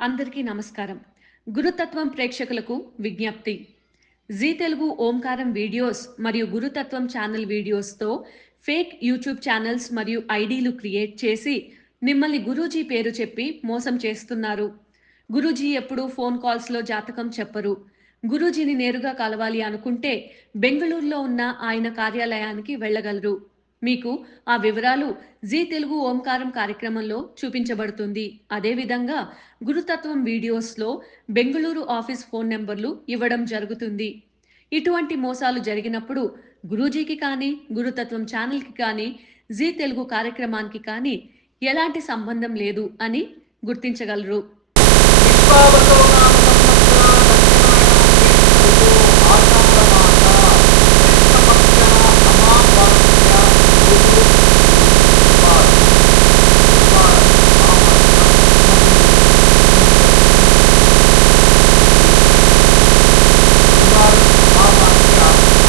అందరికీ నమస్కారం. గురుతత్వం ప్రేక్షకులకు విజ్ఞప్తి. జీ తెలుగు ఓంకారం వీడియోస్ మరియు గురుతత్వం ఛానల్ వీడియోస్‌తో ఫేక్ యూట్యూబ్ ఛానల్స్ మరియు ఐడీలు క్రియేట్ చేసి మిమ్మల్ని గురూజీ పేరు చెప్పి మోసం చేస్తున్నారు. గురూజీ ఎప్పుడూ ఫోన్ కాల్స్‌లో జాతకం చెప్పరు. గురూజీని నేరుగా కలవాలి అనుకుంటే బెంగుళూరులో ఉన్న ఆయన కార్యాలయానికి వెళ్ళగలరు. మీకు ఆ వివరాలు జీ తెలుగు ఓంకారం కార్యక్రమంలో చూపించబడుతుంది. అదేవిధంగా గురుతత్వం వీడియోస్‌లో బెంగుళూరు ఆఫీస్ ఫోన్ నంబర్లు ఇవ్వడం జరుగుతుంది. ఇటువంటి మోసాలు జరిగినప్పుడు గురూజీకి కానీ, గురుతత్వం ఛానల్‌కి కానీ, జీ తెలుగు కార్యక్రమానికి కానీ ఎలాంటి సంబంధం లేదు అని గుర్తించగలరు. విశ్వావసో నామ సంవత్సర దక్షిణాయనం ఋతువు ఆషాఢమాస కృష్ణపక్ష అమావాస్య రోజు గురువారం. గురువారం అమావాస్య గురువారం అమావాస్య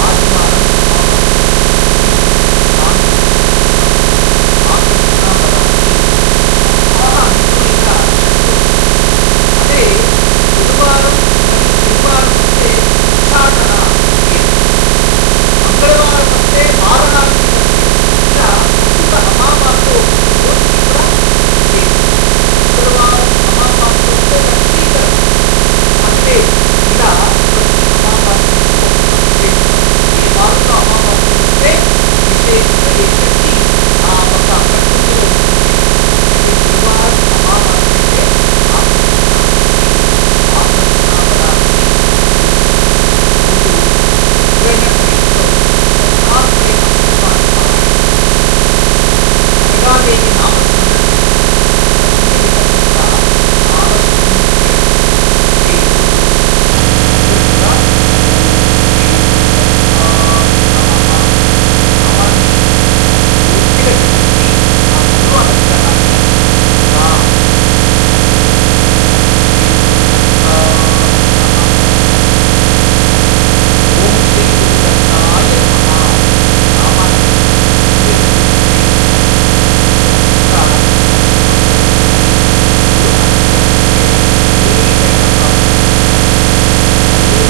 ఆదివారం అమావాస్య ఈ సాంకేతిక ఆకర్షణ బలానికి చాలా అనుకూలంగా శక్తి అదే బుధవారం మరియు గురువారం వస్తే భిక్షాటన లేదు. మంగళవారం వస్తే మారనాటి వస్తే ఇలా ప్రస్తుత అమావాస్య వచ్చిన రోజుకి కూడా లేదు. మంగళవారం అమావాస్య వస్తే లక్ష్మీకరం పనిలేదు. ఇలా ప్రతి అమావాస్యకి ఒక్కొక్క విశేషత. ఏ వారంలో అమావాస్య వస్తే విశేషంగా ఏ శక్తి ఆ ఒక ప్రకృతిలో ఉంటుంది. అయితే గురువారం అమావాస్య అంటే ఆకర్షణానికి ఆకర్షణ బలానికి సూచన. ఈ రోజు ఉగ్రనట ఇంట్లో దత్తాత్రేయ అష్టోత్తరాన్ని పారాయణ చేయండి. అనగాదేవి నామస్మరణ చేయండి. ఇవన్నీ వినటం కూడా చాలా శుభం జరుగుతుంది. అయితే ఈరోజు అందరూ కూడా ఓం శ్రీ దత్తాయ నమః ఈ నామాన్ని పూర్తిగా చెప్పండి. ఆ గురు అనుగ్రహాన్ని పొందుదాం. ఓం శ్రీ గురుదత్తాయ నమః. ఓం శ్రీ గురుదత్తాయ నమః. ఈ నామాన్ని నిత్యం చేయటం కూడా మంచిది. గురు అనుగ్రహం ఉంటే ఏదైనా సాధించవచ్చు. అలాగే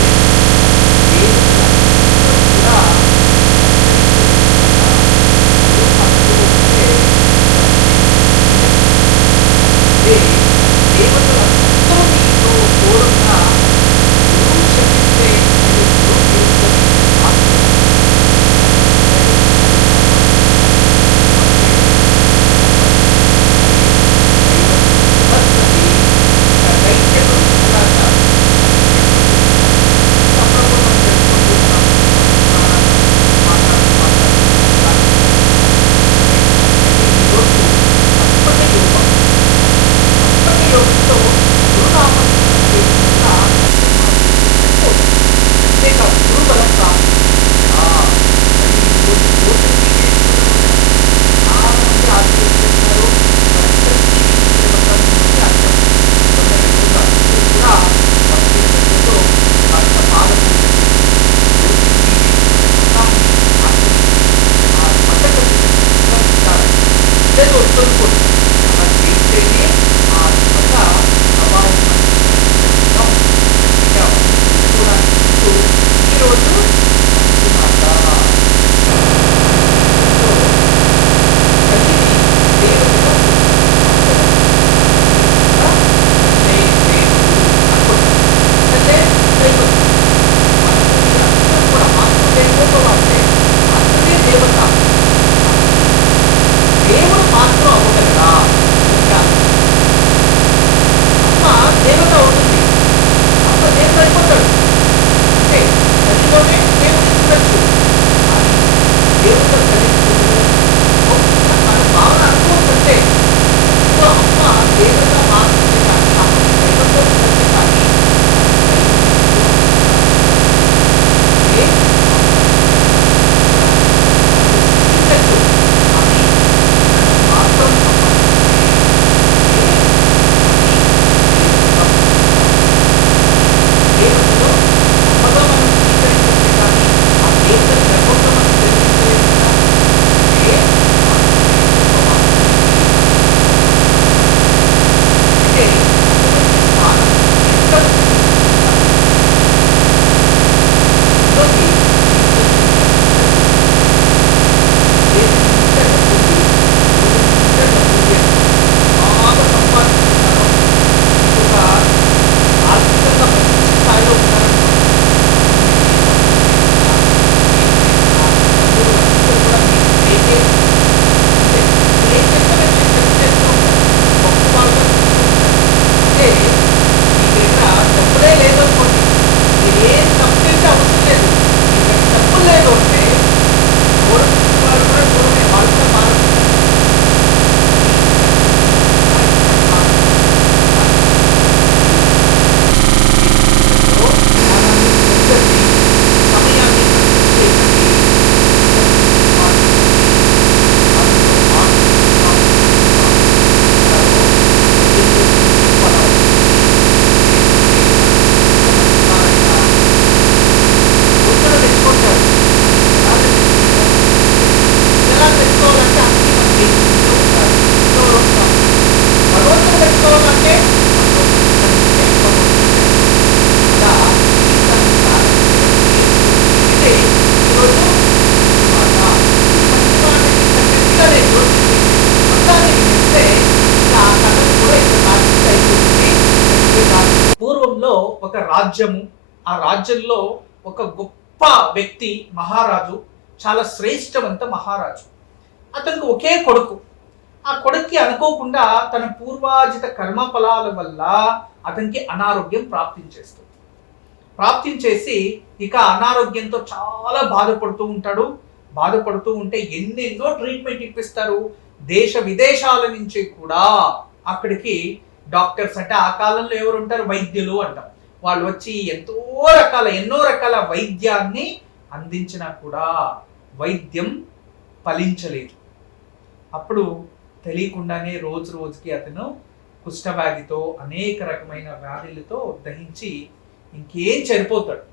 దేవతలందరూ కూడా సంచరించే దేవత గురు మనతో ఉంటే ప్రపంచం ఉన్నట్టు. అదే దేవతలందరూ నీతో తోడున్నా గురువు శపిస్తే మళ్ళీ గురువు విరుద్ధమే శాస్త్రం తప్పనిసరిగా ఎవరు కాపాడలేరు. గురువంటే గొప్పది. అలాగే దైవత్వం విభర్సతి దైత్యగురు అలాగా మనకి చెప్పబడింది. అయితే అప్పుడప్పుడు మనం జరుపుకుంటూ ఉంటాం. పురాణాల్లో మాట్లాడుతూ మనం ఇలాగ జరుపుకుంటాం. సరే. అయితే ఈరోజు సంపట యోగం. సంపట యోగంతో గురునామస్మరణ చేయటం వల్ల అష్టమాదేవి సరిపోతాయి. అంతేకాదు గురుబలం ప్రాప్తిస్తుంది. మరి ఈరోజు జ్యోతిర్లింగేశ్వరుల వ్రతం చాలామంది ఆచరిస్తున్నారు. పంచశీలి వ్రతం నుంచి అంటారు. అందువల్ల ఈరోజు అందరూ కూడా భక్తి శ్రద్ధతో అష్టపాదపూజ చేసి జ్యోతిర్లింగేశ్వరుల వ్రతాన్ని ఆచరించి ఆ స్మశకముని ఉద్ధరించాలని అందరూ వద్దనుకోరు. అలా చేస్తేనే ఆ స్మశ ప్రభావం మనకి ఖచ్చితంగా ఉంటుంది. అయితే అవన్నీ తెలుసుకోవడానికి ముందు ఈరోజు పంచమాత మన జీవితంలో తల్లిని దేవతగా చూస్తారు. అవును కదా! మన తల్లిని కూడా తల్లే దేవుడు అనుకుంటాం. తల్లే దైవతం. మనము మీరందరూ కూడా మాతృదేవోభవ అంటే మాతృవే దేవత. కానీ దేవుడు మాతృ అవ్వగలడా? ఒకసారి ఆలోచించండి. అమ్మ దేవత అవుతుంది. అబ్బ దేవుడు అయిపోతాడు. అంటే తల్లిలోనే దేవుడిని చూడొచ్చు. కానీ దేవుడిగా తల్లిని చూడగలమా? అవుతుందా? మన భావన అనుకోవచ్చంతే. తత్వ అమ్మ దేవత మారుతుంది కానీ, అమ్మని దైవంగా చూడొచ్చే కానీ, మరి దైవం ఎప్పుడూ అమ్మగా అవ్వదు. అదే అమ్మ నిజంగా. చూడడానికి కష్టాలు అనిపించొచ్చు. కానీ మనం మాత్రం అమ్మని నమ్మితే అప్పుడే అమ్మని దేవతగా పూజించాలి. మరి దేవతలో అమ్మగా మనం రాజ్యము, ఆ రాజ్యంలో ఒక గొప్ప వ్యక్తి మహారాజు, చాలా శ్రేష్టవంత మహారాజు. అతనికి ఒకే కొడుకు. ఆ కొడుక్కి అనుకోకుండా తన పూర్వాజిత కర్మఫలాల వల్ల అతనికి అనారోగ్యం ప్రాప్తించేసి ఇక అనారోగ్యంతో చాలా బాధపడుతూ ఉంటాడు. బాధపడుతూ ఉంటే ఎన్నెన్నో ట్రీట్మెంట్ ఇప్పిస్తారు. దేశ విదేశాల నుంచి కూడా అక్కడికి డాక్టర్స్, అంటే ఆ కాలంలో ఎవరు ఉంటారు, వైద్యులు అంటాం, వాళ్ళు వచ్చి ఎన్నో రకాల వైద్యాన్ని అందించినా కూడా వైద్యం ఫలించలేదు. అప్పుడు తెలియకుండానే రోజు రోజుకి అతను కుష్ఠవ్యాధితో, అనేక రకమైన వ్యాధులతో దహించి ఇంకేం చనిపోతాడు.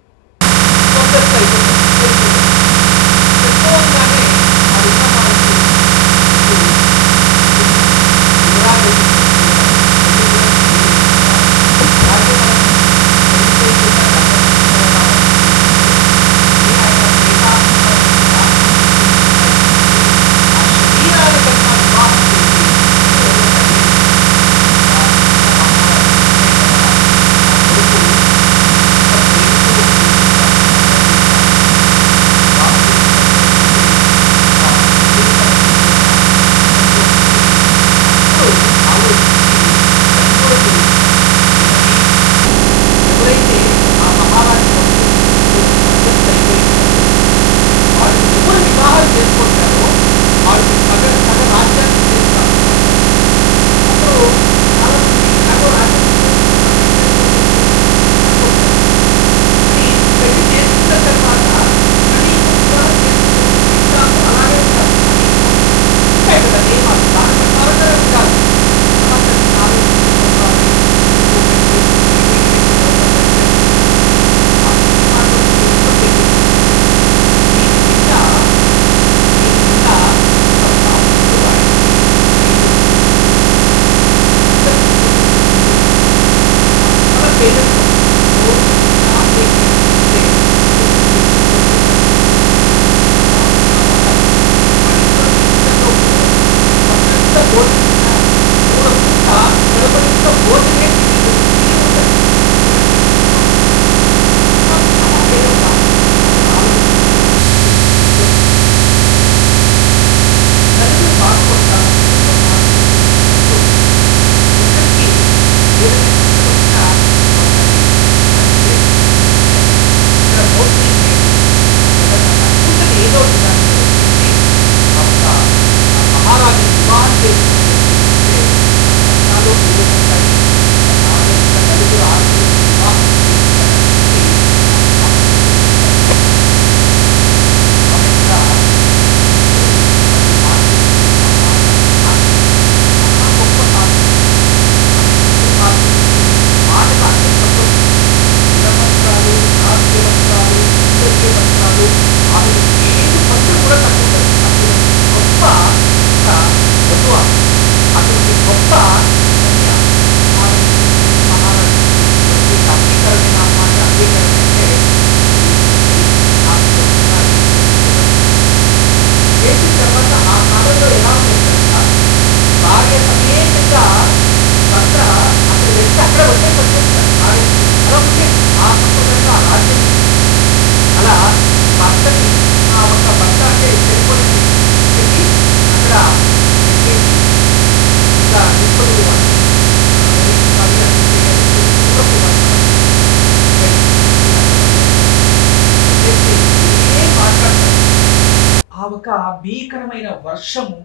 ఒక భీకరమైన వర్షము,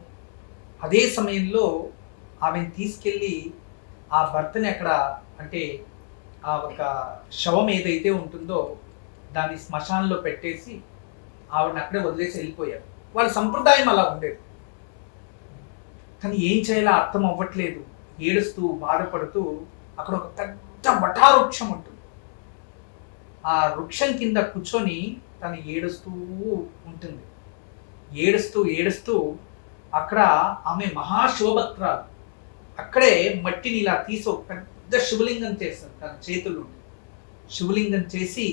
అదే సమయంలో ఆమెను తీసుకెళ్ళి ఆ భర్తని అక్కడ, అంటే ఆ ఒక శవం ఏదైతే ఉంటుందో దాన్ని శ్మశానంలో పెట్టేసి ఆవిడని అక్కడే వదిలేసి వెళ్ళిపోయారు. వాళ్ళ సంప్రదాయం అలా ఉండేది. కానీ ఏం చేయాలో అర్థం అవ్వట్లేదు. ఏడుస్తూ బాధపడుతూ అక్కడ ఒక పెద్ద వటావృక్షం ఉంటుంది. ఆ వృక్షం కింద కూర్చొని తను ఏడుస్తూ ఉంటుంది. ఏడుస్తూ అక్కడ ఆమె మహాశోభత్రాలు అక్కడే మట్టిని ఇలా తీసి ఒక పెద్ద శివలింగం చేస్తారు. తన చేతుల్లో శివలింగం చేసి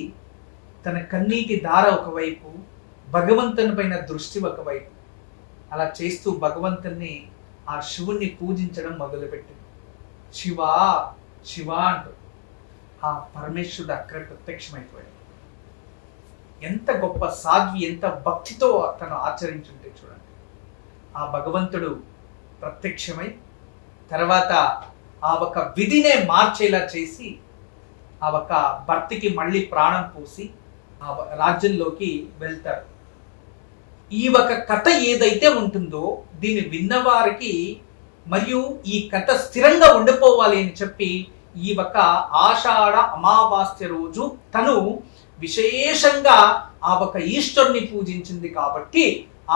తన కన్నీటి ధార ఒకవైపు, భగవంతుని పైన దృష్టి ఒకవైపు, అలా చేస్తూ భగవంతుని, ఆ శివుణ్ణి పూజించడం మొదలుపెట్టింది. శివ శివ అంటూ ఆ పరమేశ్వరుడు అక్కడ ప్రత్యక్షమైపోయాడు. ఎంత గొప్ప సాధ్వి, ఎంత భక్తితో తను ఆచరించుంటే చూడండి. ఆ భగవంతుడు ప్రత్యక్షమై తర్వాత ఆ ఒక విధినే మార్చేలా చేసి ఆ ఒక భర్తకి మళ్ళీ ప్రాణం పోసి ఆ రాజ్యంలోకి వెళ్తారు. ఈ ఒక కథ ఏదైతే ఉంటుందో దీన్ని విన్నవారికి మరియు ఈ కథ స్థిరంగా ఉండిపోవాలి అని చెప్పి ఈ ఒక ఆషాఢ అమావాస్య రోజు తను విశేషంగా ఆ ఒక ఈశ్వరుని పూజించింది కాబట్టి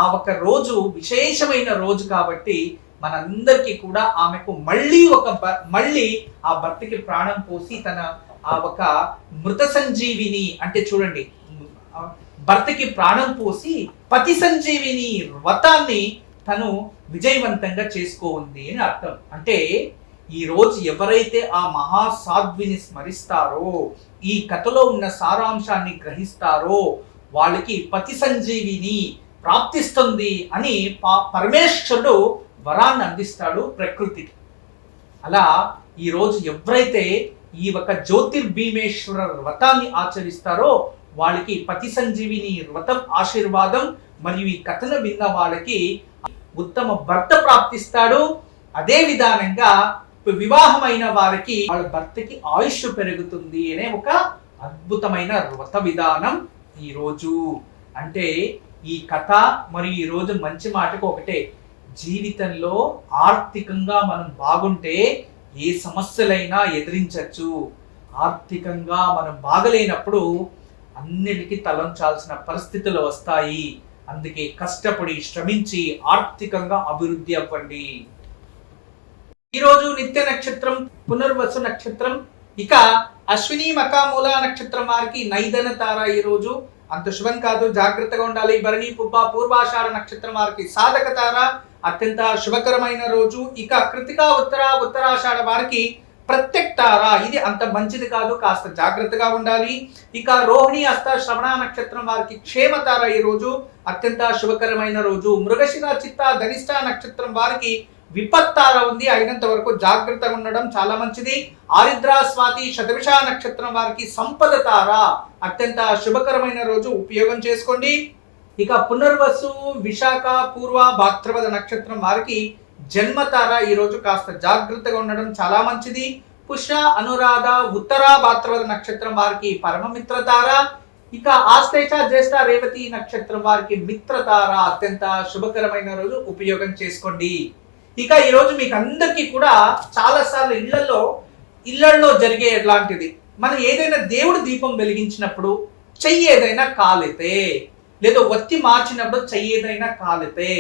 ఆ ఒక రోజు విశేషమైన రోజు కాబట్టి మనందరికీ కూడా ఆమెకు మళ్ళీ ఆ భర్తకి ప్రాణం పోసి తన ఆ ఒక మృత సంజీవిని అంటే చూడండి, భర్తకి ప్రాణం పోసి పతి సంజీవిని వ్రతాన్ని తను విజయవంతంగా చేసుకోంది అని అర్థం. అంటే ఈ రోజు ఎవరైతే ఆ మహాసాధ్విని స్మరిస్తారో, ఈ కథలో ఉన్న సారాంశాన్ని గ్రహిస్తారో వాళ్ళకి పతి సంజీవిని ప్రాప్తిస్తుంది అని పరమేశ్వరుడు వరాన్ని అందిస్తాడు ప్రకృతికి. అలా ఈ రోజు ఎవరైతే ఈ ఒక జ్యోతిర్భీమేశ్వర వ్రతాన్ని ఆచరిస్తారో వాళ్ళకి పతి సంజీవిని వ్రతం ఆశీర్వాదం మరియు ఈ కథను విన్న వాళ్ళకి ఉత్తమ భర్త ప్రాప్తిస్తాడు. అదే విధానంగా వివాహమైన వారికి వాళ్ళ భర్తకి ఆయుష్ పెరుగుతుంది అనే ఒక అద్భుతమైన వ్రత విధానం ఈ రోజు. అంటే ఈ కథ మరియు ఈ రోజు మంచి మాటకు ఒకటే, జీవితంలో ఆర్థికంగా మనం బాగుంటే ఏ సమస్యలైనా ఎదిరించవచ్చు. ఆర్థికంగా మనం బాగలేనప్పుడు అన్నిటికీ తలంచాల్సిన పరిస్థితులు వస్తాయి. అందుకే కష్టపడి శ్రమించి ఆర్థికంగా అభివృద్ధి అవ్వండి. ఈరోజు నిత్య నక్షత్రం పునర్వసు నక్షత్రం. ఇక అశ్విని మకామూల నక్షత్రం వారికి నైదన తార ఈ రోజు అంత శుభం కాదు, జాగ్రత్తగా ఉండాలి. భరణి పుబ్బ పూర్వాషాఢ నక్షత్రం వారికి సాధక తార, అత్యంత శుభకరమైన రోజు. ఇక కృతికా ఉత్తరాషాఢ వారికి ప్రత్యక్ తార, ఇది అంత మంచిది కాదు, కాస్త జాగ్రత్తగా ఉండాలి. ఇక రోహిణి హస్త శ్రవణ నక్షత్రం వారికి క్షేమ తార ఈ రోజు అత్యంత శుభకరమైన రోజు. మృగశిర చిత్త ధనిష్ట నక్షత్రం వారికి విపత్తార ఉంది, అయినంత వరకు జాగ్రత్తగా ఉండడం చాలా మంచిది. ఆరిద్ర స్వాతి శతభిష నక్షత్రం వారికి సంపద తార అత్యంత శుభకరమైన రోజు, ఉపయోగం చేసుకోండి. ఇక పునర్వసు విశాఖ పూర్వ భాద్రపద నక్షత్రం వారికి జన్మతార ఈ రోజు కాస్త జాగ్రత్తగా ఉండడం చాలా మంచిది. పుష్య అనురాధ ఉత్తర భాద్రపద నక్షత్రం వారికి పరమమిత్రతార. ఇక ఆశ్లేష జ్యేష్ఠ రేవతి నక్షత్రం వారికి మిత్రతార అత్యంత శుభకరమైన రోజు, ఉపయోగం చేసుకోండి. ఇక ఈ రోజు మీకు అందరికీ కూడా చాలా సార్లు ఇళ్లలో జరిగే ఎలాంటిది, మనం ఏదైనా దేవుడు దీపం వెలిగించినప్పుడు చెయ్యి ఏదైనా కాలితే, లేదా ఒత్తి మార్చినప్పుడు చెయ్యి ఏదైనా కాలితే,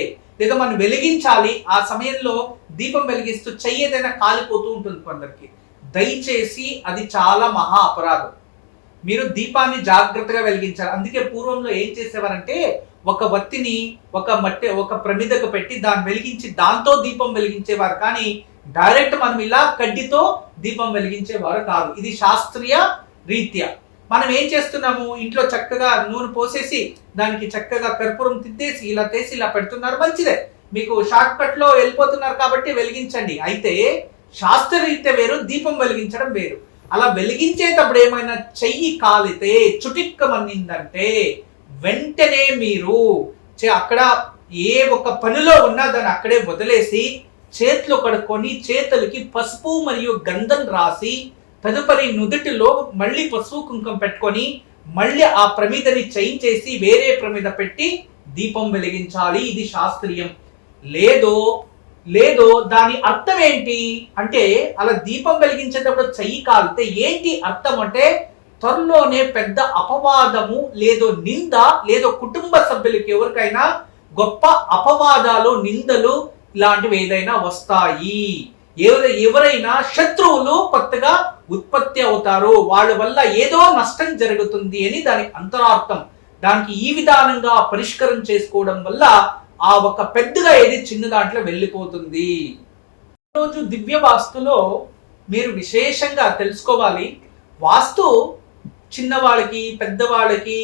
లేదా మనం వెలిగించాలి ఆ సమయంలో దీపం వెలిగిస్తూ చెయ్యి ఏదైనా కాలిపోతూ ఉంటుంది కొందరికి. దయచేసి అది చాలా మహా అపరాధం. మీరు దీపాన్ని జాగ్రత్తగా వెలిగించాలి. అందుకే పూర్వంలో ఏం చేసేవారంటే ఒక వత్తిని ఒక ప్రమిదకు పెట్టి దాన్ని వెలిగించి దాంతో దీపం వెలిగించేవారు. కానీ డైరెక్ట్ మనం ఇలా కడ్డితో దీపం వెలిగించేవారు కాదు. ఇది శాస్త్రీయ రీత్యా. మనం ఏం చేస్తున్నాము, ఇంట్లో చక్కగా నూనె పోసేసి దానికి చక్కగా కర్పూరం తిద్దేసి ఇలా తీసి ఇలా పెడుతున్నారు, మంచిదే, మీకు షార్ట్ కట్ లో వెళ్ళిపోతున్నారు కాబట్టి వెలిగించండి. అయితే శాస్త్రరీత్యా వేరు, దీపం వెలిగించడం వేరు. అలా వెలిగించేటప్పుడు ఏమైనా చెయ్యి కాలితే చుటిక్కమనిందంటే వెంటనే మీరు అక్కడ ఏ ఒక పనిలో ఉన్నా దాన్ని అక్కడే వదిలేసి చేతులు కడుక్కొని చేతులకి పసుపు మరియు గంధం రాసి తదుపరి నుదుటిలో మళ్ళీ పసుపు కుంకుమ పెట్టుకొని మళ్ళీ ఆ ప్రమిదని చేయించేసి వేరే ప్రమిద పెట్టి దీపం వెలిగించాలి. ఇది శాస్త్రీయం. లేదో దాని అర్థం ఏంటి అంటే, అలా దీపం వెలిగించేటప్పుడు చెయ్యి కాలితే ఏంటి అర్థం అంటే, త్వరలోనే పెద్ద అపవాదము లేదో నింద లేదో కుటుంబ సభ్యులకి ఎవరికైనా గొప్ప అపవాదాలు నిందలు ఇలాంటివి ఏదైనా వస్తాయి. ఎవరైనా శత్రువులు కొత్తగా ఉత్పత్తి అవుతారు, వాళ్ళ వల్ల ఏదో నష్టం జరుగుతుంది అని దాని అంతరార్థం. దానికి ఈ విధానంగా పరిష్కారం చేసుకోవడం వల్ల ఆ ఒక పెద్దగా ఏది చిన్న దాంట్లో వెళ్ళిపోతుంది. ఈరోజు దివ్య వాస్తులో మీరు విశేషంగా తెలుసుకోవాలి. వాస్తు చిన్నవాళ్ళకి పెద్దవాళ్ళకి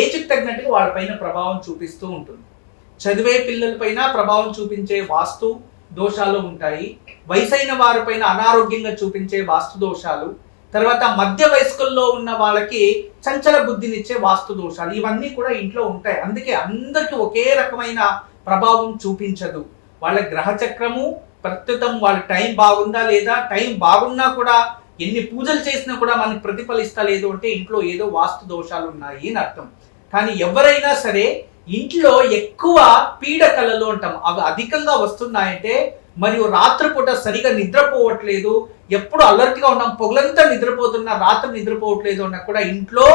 ఏజ్కి తగినట్టుగా వాళ్ళపైన ప్రభావం చూపిస్తూ ఉంటుంది. చదివే పిల్లలపైన ప్రభావం చూపించే వాస్తు దోషాలు ఉంటాయి. వయసైన వారిపైన అనారోగ్యంగా చూపించే వాస్తు దోషాలు, తర్వాత మధ్య వయస్కుల్లో ఉన్న వాళ్ళకి చంచల బుద్ధినిచ్చే వాస్తు దోషాలు, ఇవన్నీ కూడా ఇంట్లో ఉంటాయి. అందుకే అందరికీ ఒకే రకమైన ప్రభావం చూపించదు. వాళ్ళ గ్రహ చక్రము ప్రస్తుతం వాళ్ళ టైం బాగుందా లేదా, టైం బాగున్నా కూడా ఎన్ని పూజలు చేసినా కూడా మనకి ప్రతిఫలిస్తా లేదు అంటే ఇంట్లో ఏదో వాస్తు దోషాలు ఉన్నాయి అని అర్థం. కానీ ఎవరైనా సరే ఇంట్లో ఎక్కువ పీడకలలు అంటాం, అవి అధికంగా వస్తున్నాయంటే, మరియు రాత్రిపూట సరిగా నిద్రపోవట్లేదు, ఎప్పుడు అలర్ట్గా ఉన్నాం, పొగలంతా నిద్రపోతున్నా రాత్రి నిద్రపోవట్లేదు అన్నా కూడా ఇంట్లో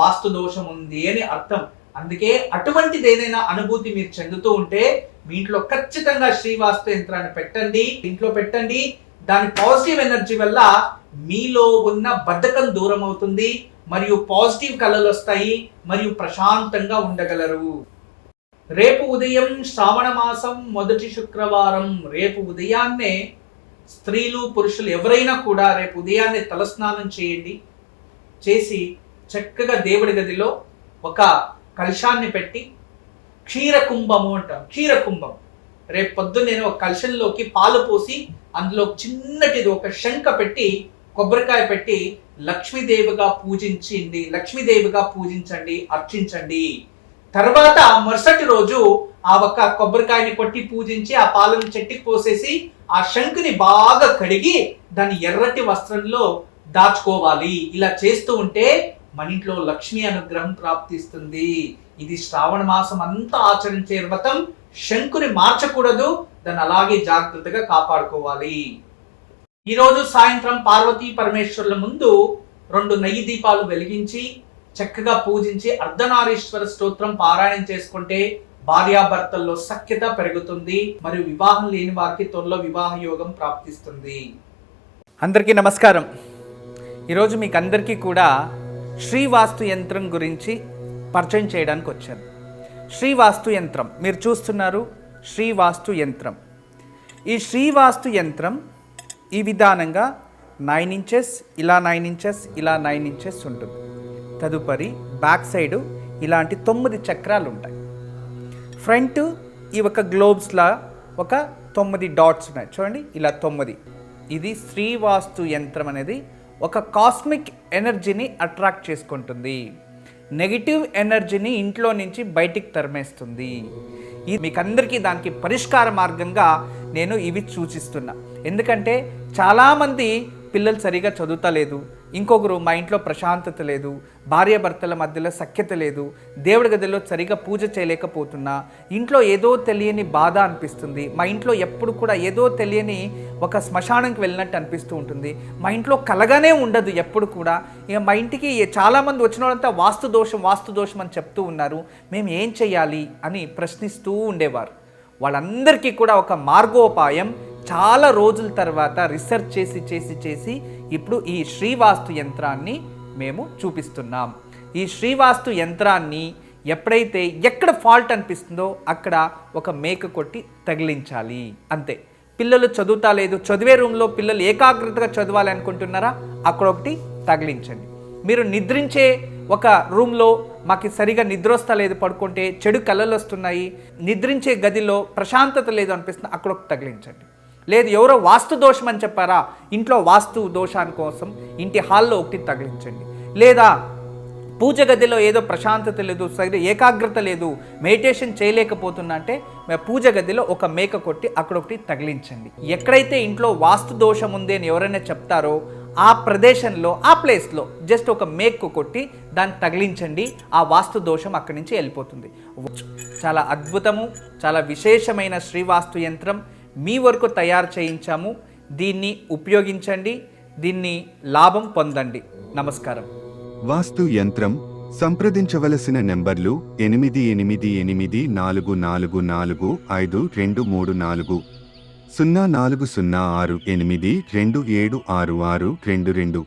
వాస్తు దోషం ఉంది అని అర్థం. అందుకే అటువంటిది ఏదైనా అనుభూతి మీరు చెందుతూ ఉంటే మీ ఇంట్లో ఖచ్చితంగా శ్రీవాస్తు యంత్రాన్ని పెట్టండి, ఇంట్లో పెట్టండి. దాని పాజిటివ్ ఎనర్జీ వల్ల మీలో ఉన్న బద్ధకం దూరం అవుతుంది, మరియు పాజిటివ్ కళలు వస్తాయి, మరియు ప్రశాంతంగా ఉండగలరు. రేపు ఉదయం శ్రావణ మాసం మొదటి శుక్రవారం, రేపు ఉదయాన్నే స్త్రీలు పురుషులు ఎవరైనా కూడా రేపు ఉదయాన్నే తలస్నానం చేయండి. చేసి చక్కగా దేవుడి గదిలో ఒక కలశాన్ని పెట్టి, క్షీరకుంభము అంటాం, క్షీరకుంభం, రేపు పొద్దున్న నేను ఒక కలశంలోకి పాలు పోసి అందులో చిన్నటిది ఒక శంఖ పెట్టి కొబ్బరికాయ పెట్టి లక్ష్మీదేవిగా పూజించండి, అర్చించండి. తర్వాత మరుసటి రోజు ఆ ఒక్క కొబ్బరికాయని కొట్టి పూజించి ఆ పాలను చెట్టుకి పోసేసి ఆ శంకుని బాగా కడిగి దాన్ని ఎర్రటి వస్త్రంలో దాచుకోవాలి. ఇలా చేస్తూ ఉంటే మన ఇంట్లో లక్ష్మీ అనుగ్రహం ప్రాప్తిస్తుంది. ఇది శ్రావణ మాసం అంతా ఆచరించే వ్రతం. శంకుని మార్చకూడదు, దాన్ని అలాగే జాగ్రత్తగా కాపాడుకోవాలి. ఈరోజు సాయంత్రం పార్వతీ పరమేశ్వరుల ముందు 2 నెయ్యి దీపాలు వెలిగించి చక్కగా పూజించి అర్ధనారీశ్వర స్తోత్రం పారాయణం చేసుకుంటే భార్యాభర్తల్లో సఖ్యత పెరుగుతుంది, మరియు వివాహం లేని వారికి త్వరలో వివాహ యోగం ప్రాప్తిస్తుంది. అందరికీ నమస్కారం. ఈరోజు మీకు అందరికీ కూడా శ్రీవాస్తు యంత్రం గురించి పరిచయం చేయడానికి వచ్చాను. శ్రీవాస్తు యంత్రం మీరు చూస్తున్నారు, శ్రీవాస్తు యంత్రం. ఈ శ్రీవాస్తు యంత్రం ఈ విధానంగా 9 ఇంచెస్, ఇలా 9 ఇంచెస్, ఇలా 9 ఇంచెస్ ఉంటుంది. తదుపరి బ్యాక్ సైడు ఇలాంటి 9 చక్రాలు ఉంటాయి. ఫ్రంట్ ఈ ఒక గ్లోబ్స్లా ఒక 9 డాట్స్ ఉన్నాయి చూడండి, ఇలా 9. ఇది శ్రీవాస్తు యంత్రం అనేది ఒక కాస్మిక్ ఎనర్జీని అట్రాక్ట్ చేసుకుంటుంది, నెగిటివ్ ఎనర్జీని ఇంట్లో నుంచి బయటికి తరిమేస్తుంది. ఇది మీకు అందరికీ దానికి పరిష్కార మార్గంగా నేను ఇవి సూచిస్తున్నా. ఎందుకంటే చాలామంది పిల్లలు సరిగా చదువుతలేదు, ఇంకొకరు మా ఇంట్లో ప్రశాంతత లేదు, భార్యాభర్తల మధ్యలో సఖ్యత లేదు, దేవుడి గదిలో సరిగా పూజ చేయలేకపోతున్నా, ఇంట్లో ఏదో తెలియని బాధ అనిపిస్తుంది, మా ఇంట్లో ఎప్పుడు కూడా ఏదో తెలియని ఒక శ్మశానంకి వెళ్ళినట్టు అనిపిస్తూ ఉంటుంది, మా ఇంట్లో కలగానే ఉండదు ఎప్పుడు కూడా. ఇక మా ఇంటికి చాలామంది వచ్చిన వాళ్ళంతా వాస్తు దోషం అని చెప్తూ ఉన్నారు, మేము ఏం చేయాలి అని ప్రశ్నిస్తూ ఉండేవారు. వాళ్ళందరికీ కూడా ఒక మార్గోపాయం చాలా రోజుల తర్వాత రీసెర్చ్ చేసి ఇప్పుడు ఈ శ్రీవాస్తు యంత్రాన్ని మేము చూపిస్తున్నాం. ఈ శ్రీవాస్తు యంత్రాన్ని ఎప్పుడైతే ఎక్కడ ఫాల్ట్ అనిపిస్తుందో అక్కడ ఒక మేక కొట్టి తగిలించాలి, అంతే. పిల్లలు చదువుతా లేదు, చదివే రూమ్లో పిల్లలు ఏకాగ్రతగా చదవాలి అనుకుంటున్నారా, అక్కడ ఒకటి తగిలించండి. మీరు నిద్రించే ఒక రూమ్లో మాకు సరిగా నిద్ర వస్తా లేదు, పడుకుంటే చెడు కళలు వస్తున్నాయి, నిద్రించే గదిలో ప్రశాంతత లేదు అనిపిస్తుంది, అక్కడ ఒకటి తగిలించండి. లేదు ఎవరో వాస్తు దోషం అని చెప్పారా, ఇంట్లో వాస్తు దోషాని కోసం ఇంటి హాల్లో ఒకటి తగిలించండి. లేదా పూజ గదిలో ఏదో ప్రశాంతత లేదు, సరిగ్గా ఏకాగ్రత లేదు, మెడిటేషన్ చేయలేకపోతున్నా అంటే పూజ గదిలో ఒక మేక కొట్టి అక్కడ ఒకటి తగిలించండి. ఎక్కడైతే ఇంట్లో వాస్తు దోషం ఉంది అని ఎవరైనా చెప్తారో ఆ ప్రదేశంలో ఆ ప్లేస్లో జస్ట్ ఒక మేక్ కొట్టి దాన్ని తగిలించండి, ఆ వాస్తు దోషం అక్కడి నుంచి వెళ్ళిపోతుంది. చాలా అద్భుతము, చాలా విశేషమైన శ్రీవాస్తు యంత్రం మీ వరకు తయారు చేయించాము. దీన్ని ఉపయోగించండి, దీన్ని లాభం పొందండి. నమస్కారం. వాస్తు యంత్రం సంప్రదించవలసిన నెంబర్లు 8844452334 040682766622.